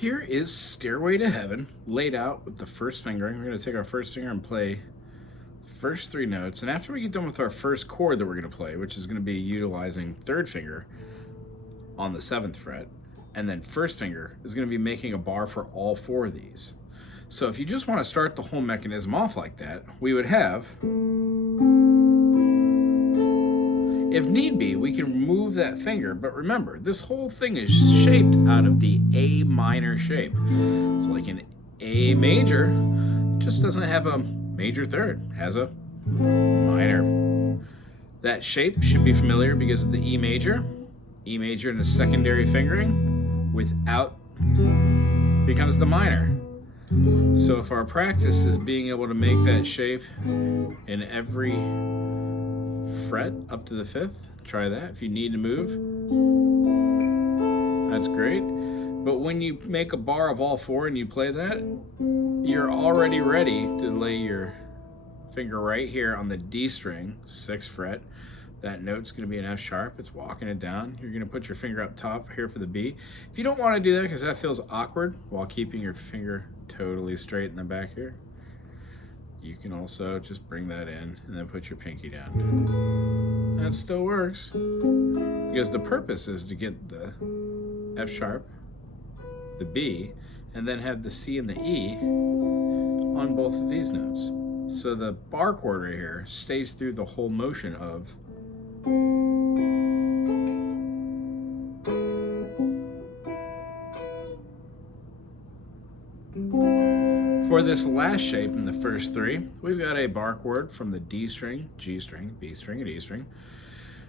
Here is Stairway to Heaven laid out with the first finger. We're going to take our first finger and play the first three notes. And after we get done with our first chord that we're going to play, which is going to be utilizing third finger on the 7th fret, and then first finger is going to be making a bar for all four of these. So if you just want to start the whole mechanism off like that, we would have, if need be, we can remove that finger, but remember, this whole thing is shaped out of the A minor shape. It's like an A major, just doesn't have a major third, has a minor. That shape should be familiar because of the E major in a secondary fingering, without becomes the minor. So if our practice is being able to make that shape in every fret up to the 5th, try that. If you need to move, that's great. But when you make a bar of all four and you play that, you're already ready to lay your finger right here on the D string, 6th fret. That note's going to be an F sharp. It's walking it down. You're going to put your finger up top here for the B. If you don't want to do that because that feels awkward while keeping your finger totally straight in the back here, you can also just bring that in and then put your pinky down. That still works because the purpose is to get the F sharp, the B, and then have the C and the E on both of these notes. So the bar chord right here stays through the whole motion of For this last shape in the first three, we've got a bar chord from the D string, G string, B string, and E string.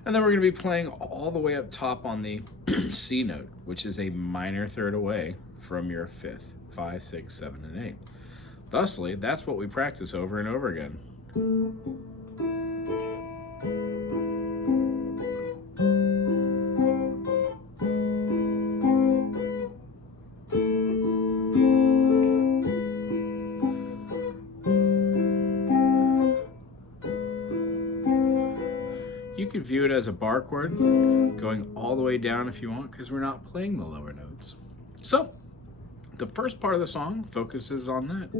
And then we're going to be playing all the way up top on the C note, which is a minor third away from your 5th, 5, 6, 7, and 8. Thusly, that's what we practice over and over again. You could view it as a bar chord going all the way down if you want, because we're not playing the lower notes. So the first part of the song focuses on that.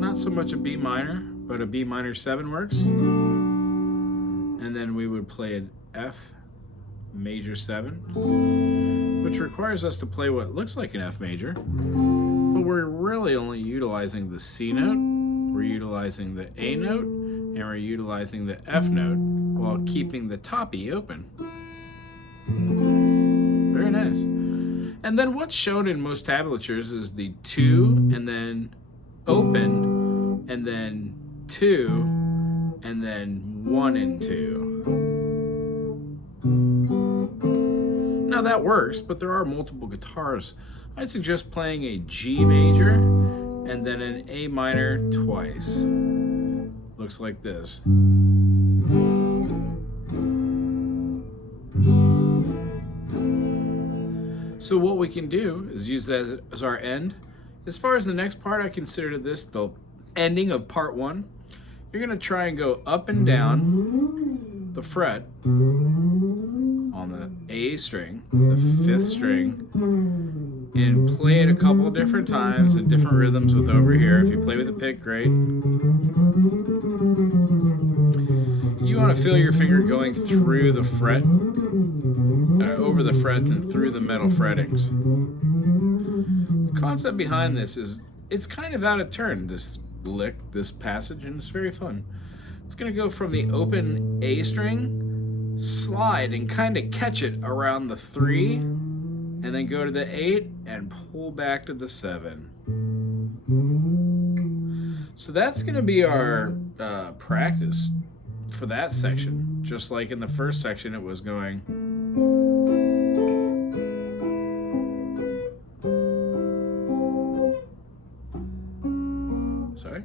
Not so much a B minor, but a B minor 7 works. And then we would play an F major 7, which requires us to play what looks like an F major, but we're really only utilizing the C note, we're utilizing the A note, and we're utilizing the F note while keeping the top E open. Very nice. And then what's shown in most tablatures is the 2 and then open, and then 2 and then 1 and 2. Now that works, but there are multiple guitars. I suggest playing a G major and then an A minor twice. Looks like this. So what we can do is use that as our end. As far as the next part, I consider this the ending of part 1. You're gonna try and go up and down the fret on the A string, the 5th string, and play it a couple of different times in different rhythms with over here. If you play with a pick, great. You want to feel your finger going through the fret, over the frets and through the metal frettings. The concept behind this is it's kind of out of turn, this lick, this passage, and it's very fun. It's going to go from the open A string, slide and kind of catch it around the 3, and then go to the 8 and pull back to the 7. So that's going to be our practice for that section. Just like in the first section, it was going. Sorry.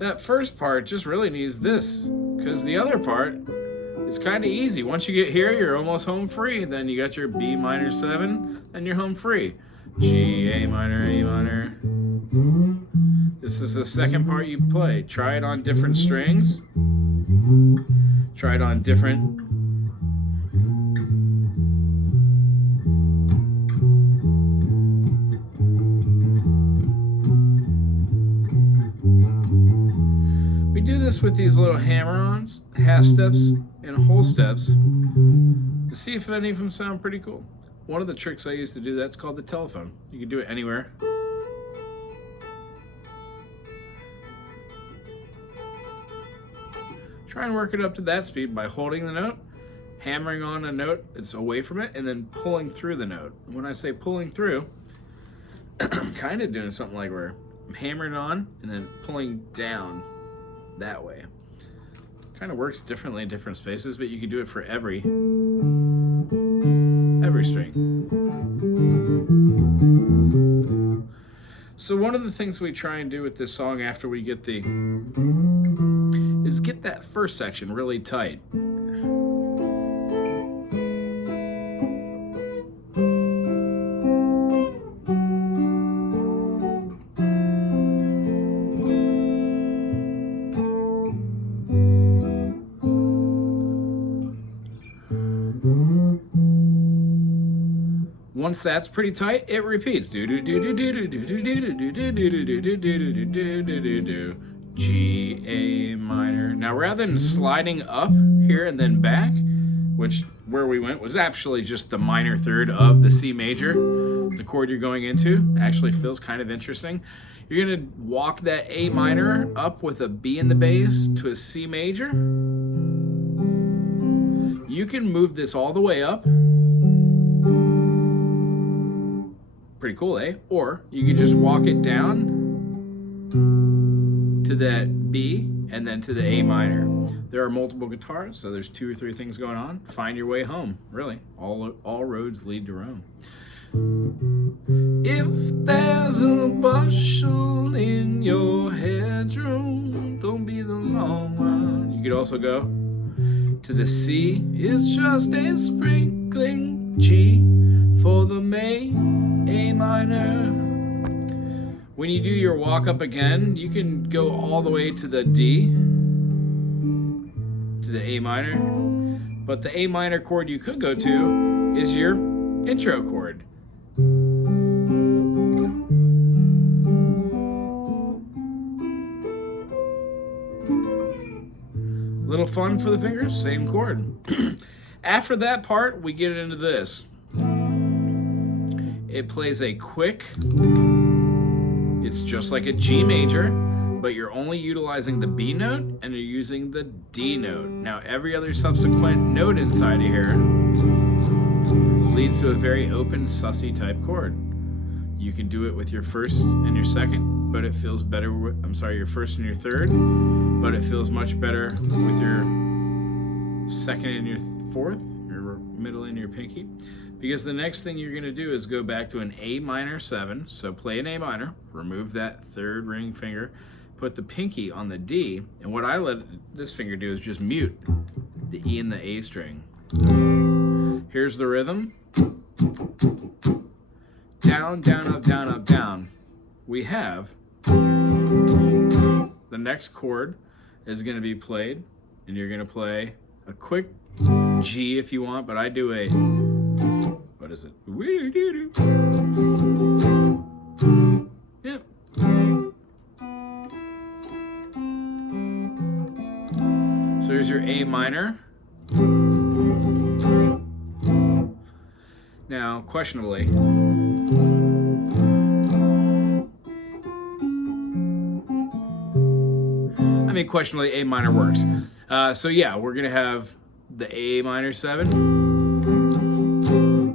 That first part just really needs this, because the other part is kind of easy. Once you get here, you're almost home free. Then you got your B minor 7, and you're home free. G, A minor, This is the second part you play. Try it on different strings. Try it on different. We do this with these little hammer-ons, half steps, and whole steps to see if any of them sound pretty cool. One of the tricks I used to do that's called the telephone. You can do it anywhere. Try and work it up to that speed by holding the note, hammering on a note that's away from it, and then pulling through the note. When I say pulling through, I'm kind of doing something like where I'm hammering on and then pulling down that way. Kind of works differently in different spaces, but you can do it for every string. So one of the things we try and do with this song after we get is get that first section really tight. Once that's pretty tight, it repeats. G, A minor. Now rather than sliding up here and then back, which where we went was actually just the minor third of the C major, the chord you're going into, actually feels kind of interesting. You're gonna walk that A minor up with a B in the bass to a C major. You can move this all the way up. Pretty cool, eh? Or you could just walk it down to that B and then to the A minor. There are multiple guitars, so there's 2 or 3 things going on. Find your way home, really. All roads lead to Rome. If there's a bushel in your headroom, don't be the long one. You could also go to the C is just a sprinkling, G for the main, A minor. When you do your walk up again, you can go all the way to the D, to the A minor, but the A minor chord you could go to is your intro chord. Little fun for the fingers, same chord. After that part, we get into this. It plays a quick, it's just like a G major, but you're only utilizing the B note and you're using the D note. Now every other subsequent note inside of here leads to a very open, sussy type chord. You can do it with your first and your second, but it feels better with, your first and your third, but it feels much better with your second and your fourth, your middle and your pinky. Because the next thing you're gonna do is go back to an A minor 7. So play an A minor, remove that third ring finger, put the pinky on the D, and what I let this finger do is just mute the E and the A string. Here's the rhythm. Down, down, up, down, up, down. We have the next chord is gonna be played, and you're gonna play a quick G if you want, but I do a, what is it? Yep. So here's your A minor. Now, questionably, questionably A minor works. So yeah, we're gonna have the A minor 7,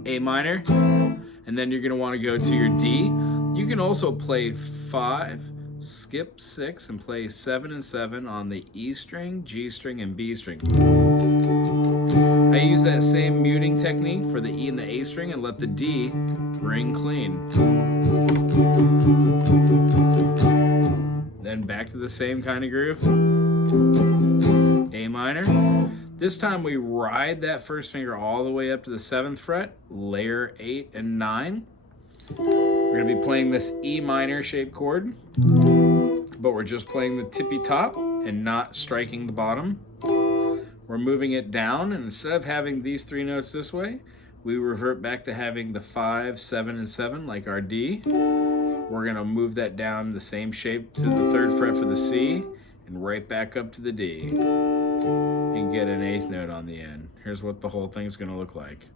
A minor, and then you're gonna want to go to your D. You can also play 5, skip 6, and play 7 and 7 on the E string, G string, and B string. I use that same muting technique for the E and the A string and let the D ring clean. Then back to the same kind of groove. A minor. This time we ride that first finger all the way up to the 7th fret, layer 8 and 9. We're We're going to be playing this E minor shaped chord, but we're just playing the tippy top and not striking the bottom. We're moving it down, and instead of having these 3 notes this way, we revert back to having the 5, 7, and 7 like our D. We're going to move that down the same shape to the 3rd fret for the C and right back up to the D and get an 8th note on the end. Here's what the whole thing's going to look like.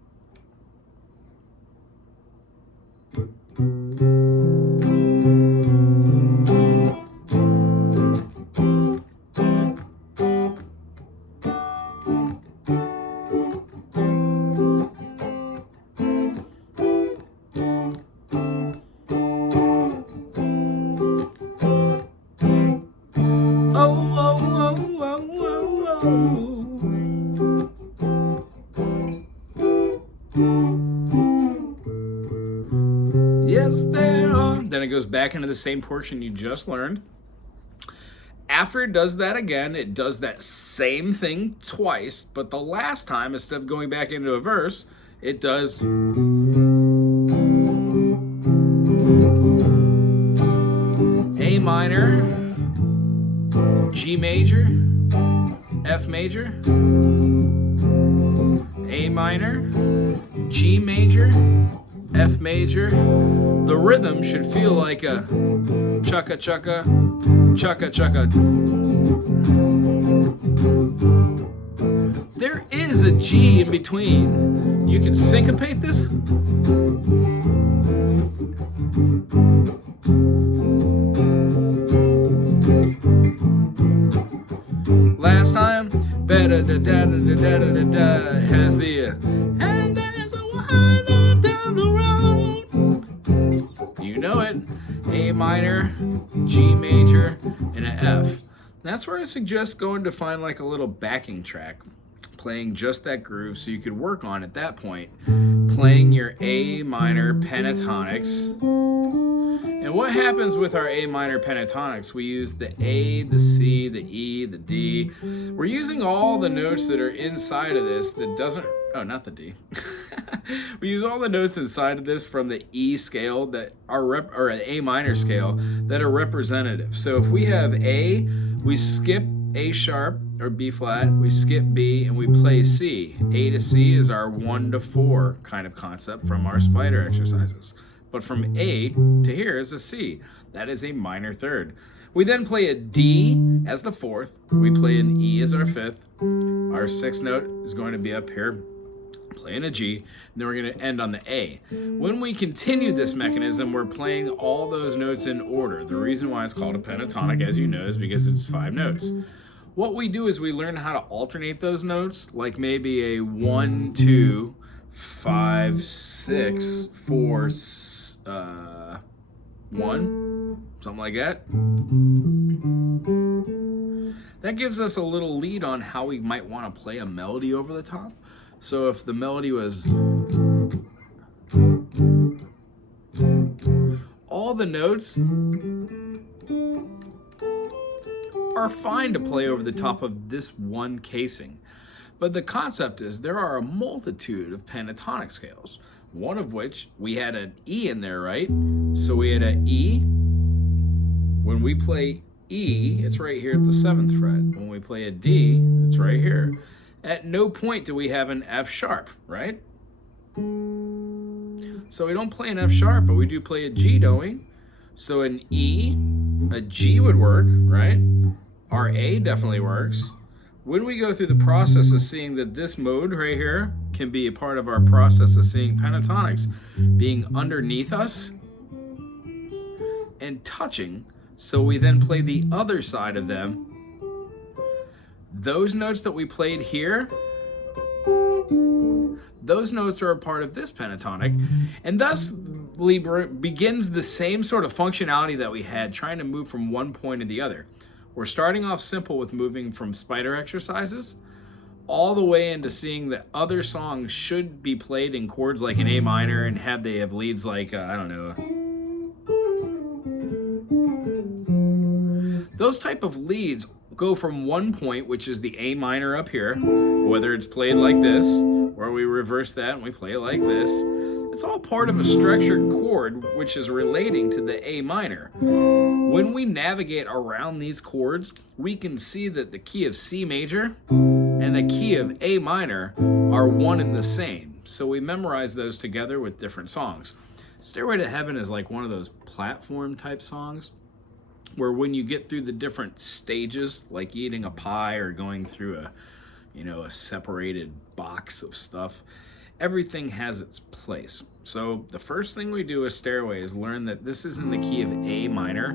Yes, there are. Then it goes back into the same portion you just learned. After it does that again, it does that same thing twice, but the last time, instead of going back into a verse, it does A minor, G major, F major, A minor, G major, F major. The rhythm should feel like a chugga chugga, chugga chugga. There is a G in between. You can syncopate this. Last time, better da da da da da da da has the and there's a one down the road. You know it. A minor, G major, and an F. That's where I suggest going to find like a little backing track, playing just that groove so you could work on at that point, playing your A minor pentatonics. And what happens with our A minor pentatonics? We use the A, the C, the E, the D. We're using all the notes that are inside of this that doesn't, oh, not the D. We use all the notes inside of this from the E scale that are, or an A minor scale that are representative. So if we have A, we skip A sharp or B flat, we skip B, and we play C. A to C is our 1 to 4 kind of concept from our spider exercises. But from A to here is a C. That is a minor third. We then play a D as the 4th. We play an E as our 5th. Our 6th note is going to be up here, playing a G, and then we're going to end on the A. When we continue this mechanism, we're playing all those notes in order. The reason why it's called a pentatonic, as you know, is because it's 5 notes. What we do is we learn how to alternate those notes, like maybe a 1, 2, 5, 6, 4, 1, something like that. That gives us a little lead on how we might want to play a melody over the top. So if the melody was all the notes are fine to play over the top of this one casing. But the concept is there are a multitude of pentatonic scales, one of which we had an E in there, right? So we had an E. When we play E, it's right here at the 7th fret. When we play a D, it's right here. At no point do we have an F sharp, right? So we don't play an F sharp, but we do play a G, don't we? So an E, a G would work, right? Our A definitely works. When we go through the process of seeing that this mode right here can be a part of our process of seeing pentatonics being underneath us and touching, so we then play the other side of them. Those notes that we played here, those notes are a part of this pentatonic, and thus begins the same sort of functionality that we had trying to move from one point to the other. We're starting off simple with moving from spider exercises all the way into seeing that other songs should be played in chords like an A minor and they have leads like, I don't know. Those type of leads go from one point, which is the A minor up here, whether it's played like this, or we reverse that and we play it like this, It's all part of a structured chord which is relating to the A minor. When we navigate around these chords, we can see that the key of C major and the key of A minor are one and the same. So we memorize those together with different songs. Stairway to Heaven is like one of those platform type songs where when you get through the different stages, like eating a pie or going through a separated box of stuff, everything has its place. So the first thing we do with Stairway is learn that this is in the key of A minor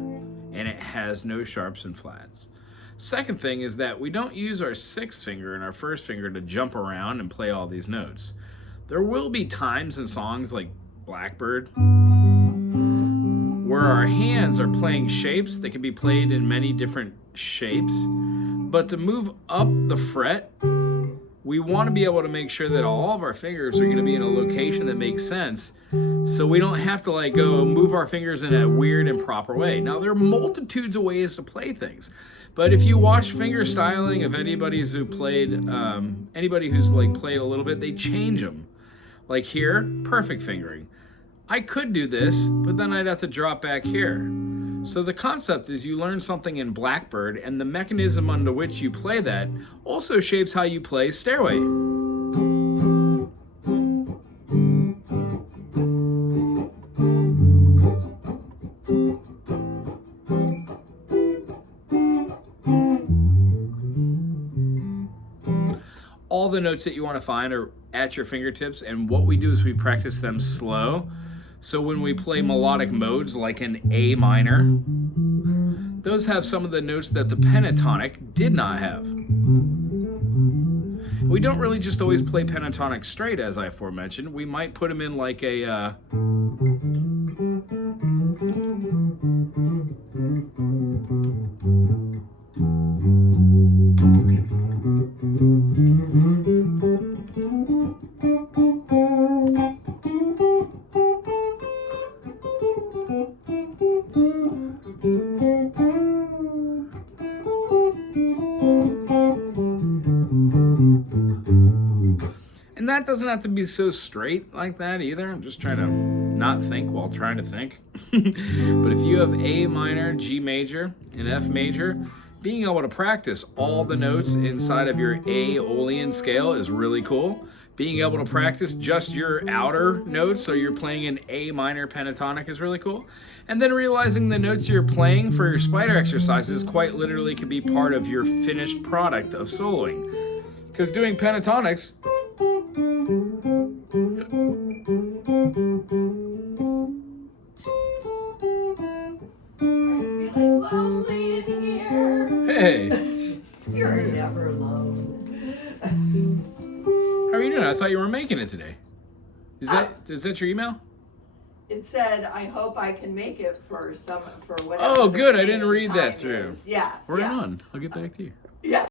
and it has no sharps and flats. Second thing is that we don't use our sixth finger and our first finger to jump around and play all these notes. There will be times in songs like Blackbird where our hands are playing shapes that can be played in many different shapes, but to move up the fret, we want to be able to make sure that all of our fingers are going to be in a location that makes sense, so we don't have to like go move our fingers in a weird improper way. Now, there are multitudes of ways to play things, but if you watch finger styling of anybody who's like played a little bit, they change them. Like here, perfect fingering. I could do this, but then I'd have to drop back here. So the concept is you learn something in Blackbird, and the mechanism under which you play that also shapes how you play Stairway. All the notes that you want to find are at your fingertips, and what we do is we practice them slow. So when we play melodic modes like an A minor, those have some of the notes that the pentatonic did not have. We don't really just always play pentatonic straight, as I aforementioned. We might put them in like a and that doesn't have to be so straight like that either. I'm just trying to not think while trying to think. But if you have A minor, G major, and F major, being able to practice all the notes inside of your Aeolian scale is really cool. Being able to practice just your outer notes, so you're playing an A minor pentatonic, is really cool. And then realizing the notes you're playing for your spider exercises quite literally could be part of your finished product of soloing. Because doing pentatonics, hey. You're never alone. How are you doing? I thought you were making it today. Is that your email? It said, I hope I can make it for whatever. Oh, good. I didn't read that through. Yeah. Right on. I'll get back to you. Yeah.